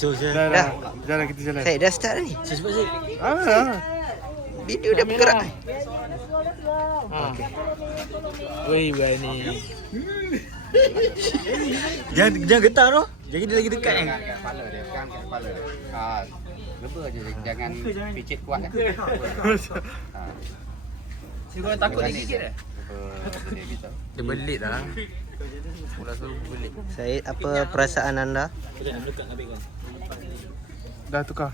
So je. Dah. Jalan kita jalan. Saya dah start ni. Cepat je. Video dah bergerak. Okey. Oi, berani. Jangan getar tu. Jadi dia lagi dekat kan. Kepala dia, pegang kat kepala dia. Reba je, jangan picit kuat. Saya takut lagi sikit dah. Dia gitu. Dia belit dah. Mula suruh belit. Saya apa perasaan anda? Kita nak dekat habis kan. Dah tukar.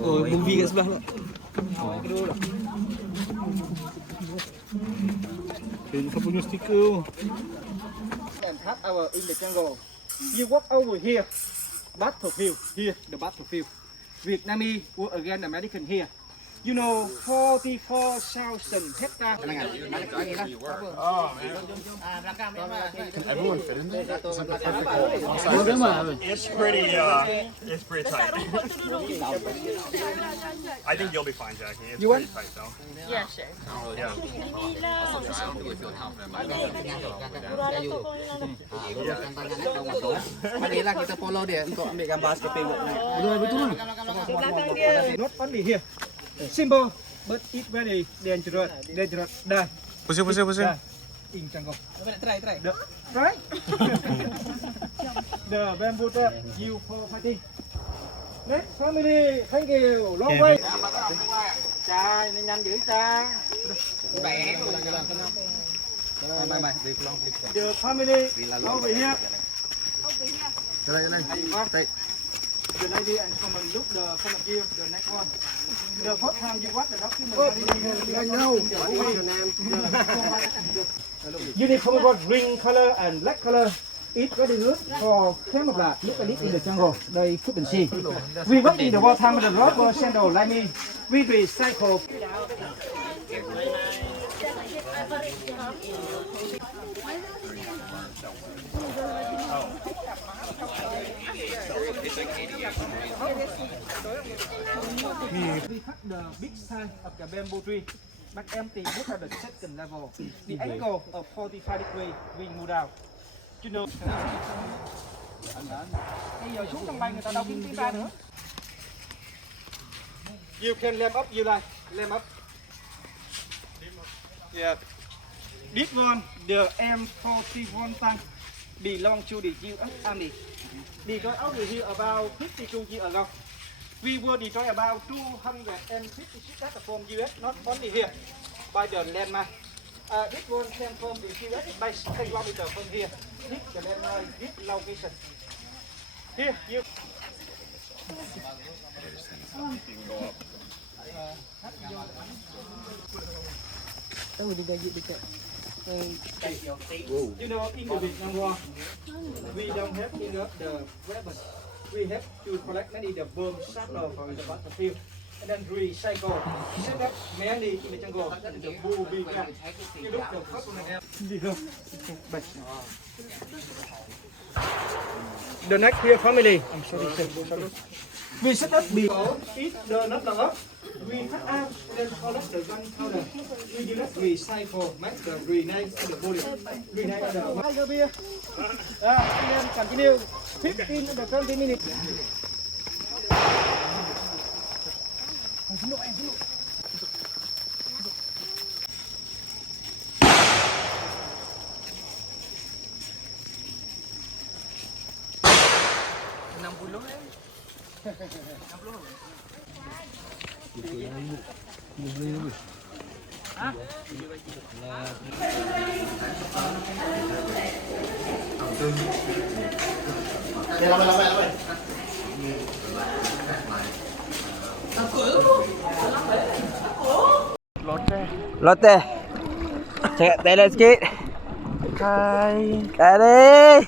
Oh, movie kat sebelah tu. Siapa punya stiker tu? And half hour in the jungle. You walk over here, battlefield. Here, the battlefield. Vietnamese war against American here. You know, 44,000 hectares. Everyone fit in there? It's pretty tight. I think you'll be fine, Jackie. It's pretty tight though. Yeah, sure. Yeah. Marilah kita follow dia untuk ambil gambar escaping rope ni. Not only here. Simple, but it's very dangerous. Dah. Pusing. Dah. In jungle. Try. The, right? The bamboo trap, you for fighting. Next family, thank you. Long way. Cha, nhanh dữ cha. The family over here. Jalan. The lady and someone look the front of you, the next one. The first time you watch the document, I know. Uniform was green color and black color. It's very good for camouflage. Look at it in the jungle. They couldn't see. We work in the wartime with the rubber sandal like me. We recycle. We cut the big size of the bamboo tree, but empty look at the second level. The angle of 45 degrees we move down. You know. Bây giờ xuống trong bay người ta đâu kiếm ra nữa. You can lamp up, you like lamp up. Yeah. This one, the M41 tank belong to the U.S. Army. Destroyed out of here about 52 years ago. We were destroyed about 256 that from U.S. Not only here, by the landmark. This one came from the U.S. by 10 kilometers from here. This the landmark, this location. Here, you. Tahu dia bagi dekat You know, in the Vietnam War, we don't have the weapons. We have to collect many the bomb shrapnel from the battlefield and then recycle. Set up many in the jungle. And the bull be cat. You look the first one. The next here family. I'm sorry, sir. We set up below. Eat the not the up. We cut out then collect the gunpowder. We do not recycle, make the grenade and the bullet. Grenade and the tiger beer. And then continue 15 to 20 minutes. Lotte. Cakap Thailand sikit. Hai. Kari.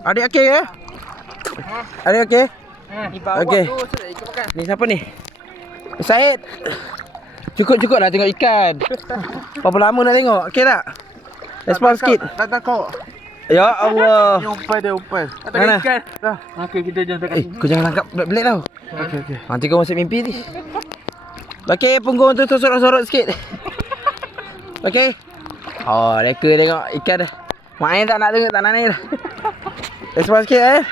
Adik okey ke? Adik okey? Okey. Ni siapa ni? Syed. Cukup lah tengok ikan. Berapa lama nak tengok? Okey tak? Respon sikit. Tak kau. Ya Allah. Ni umpan. Mana? Dah. Okey, kita jom dekat sini. Kau jangan tangkap belik tau. Okey. Nanti kau masuk mimpi ni. Okey, punggung tu sorot-sorot sikit. Okey. Oh, reka tengok ikan dah. Main tak nak tengok, tak nak naik dah. Respon sikit